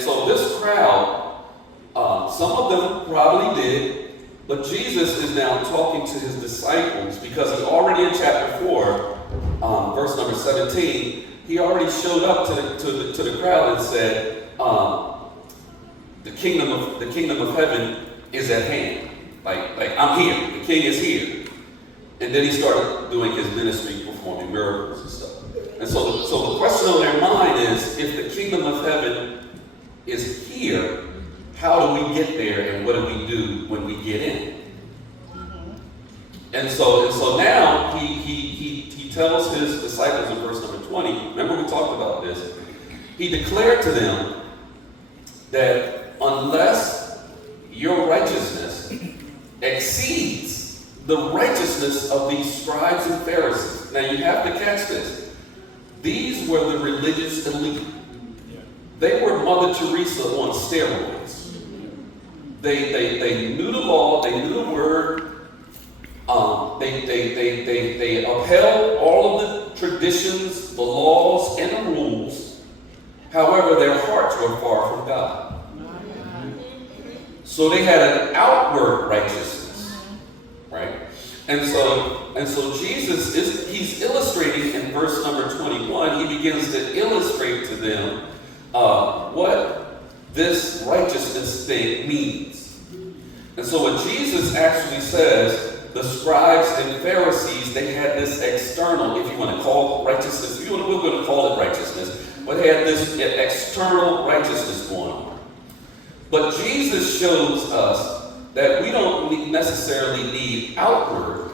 So this crowd, some of them probably did, but Jesus is now talking to his disciples because he already in chapter 4, verse number 17, he already showed up to the crowd and said, the kingdom of heaven is at hand. Like I'm here, the king is here. And then he started doing his ministry, performing miracles and stuff. And so the question on their mind is, if the kingdom of heaven is here, how do we get there, and what do we do when we get in? And so now he tells his disciples in verse number 20, remember we talked about this, he declared to them that unless your righteousness exceeds the righteousness of these scribes and Pharisees. Now you have to catch this. These were the religious elite. They were Mother Teresa on steroids. They knew the law, they knew the word. They upheld all of the traditions, the laws, and the rules. However, their hearts were far from God. So they had an outward righteousness, right? And so Jesus he's illustrating in verse number 21. He begins to illustrate to them what this righteousness thing means. And so what Jesus actually says, the scribes and Pharisees, they had this external, if you want to call it righteousness, we're going to call it righteousness, but they had this external righteousness going on. But Jesus shows us that we don't necessarily need outward,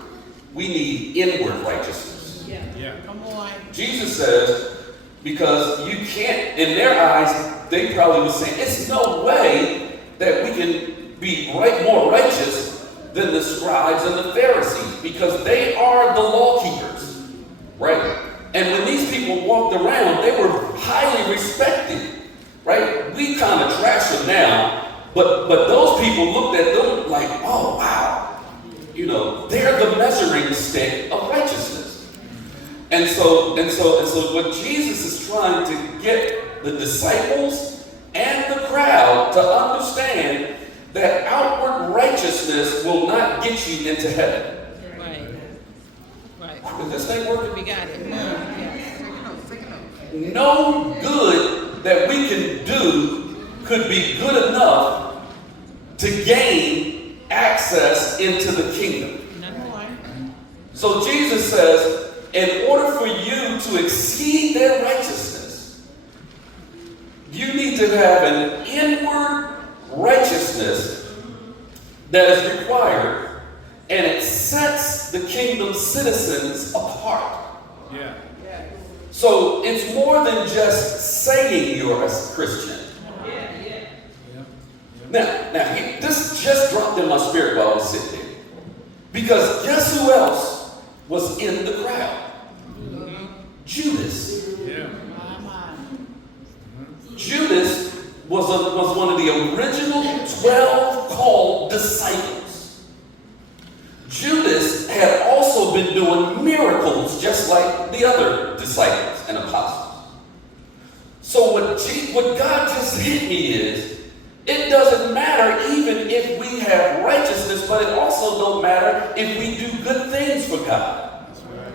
we need inward righteousness. Yeah. Come on. Jesus says, because you can't, in their eyes, they probably were saying, it's no way that we can be more righteous than the scribes and the Pharisees, because they are the law keepers, right? And when these people walked around, they were highly respected, right? We kind of trash them now, but those people looked at them like, oh wow, they're the measuring stick of righteousness. And so what Jesus is trying to get the disciples and the crowd to understand that outward righteousness will not get you into heaven. Right. Is this thing working? We got it. No good that we can do could be good enough to gain access into the kingdom. So Jesus says, in order for you to exceed their righteousness, you need to have an inward righteousness that is required, and it sets the kingdom citizens apart. Yeah. So it's more than just saying you're a Christian. Now, this just dropped in my spirit while I was sitting there. Because guess who else was in the crowd? Judas. Yeah. Judas was one of the original 12 called disciples. Judas had also been doing miracles just like the other disciples and apostles. So what God just hit me is, it doesn't matter even if we have righteousness, but it also don't matter if we do good things for God. That's right.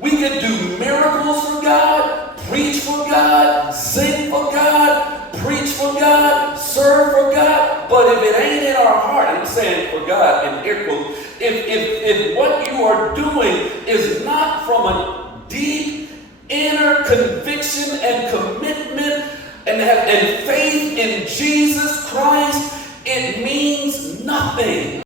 We can do miracles for God, preach for God, sing for God, preach for God, serve for God, but if it ain't in our heart, and I'm saying for God in air quotes, if what you are doing is not from a deep inner conviction and commitment and faith in Jesus Christ, it means nothing.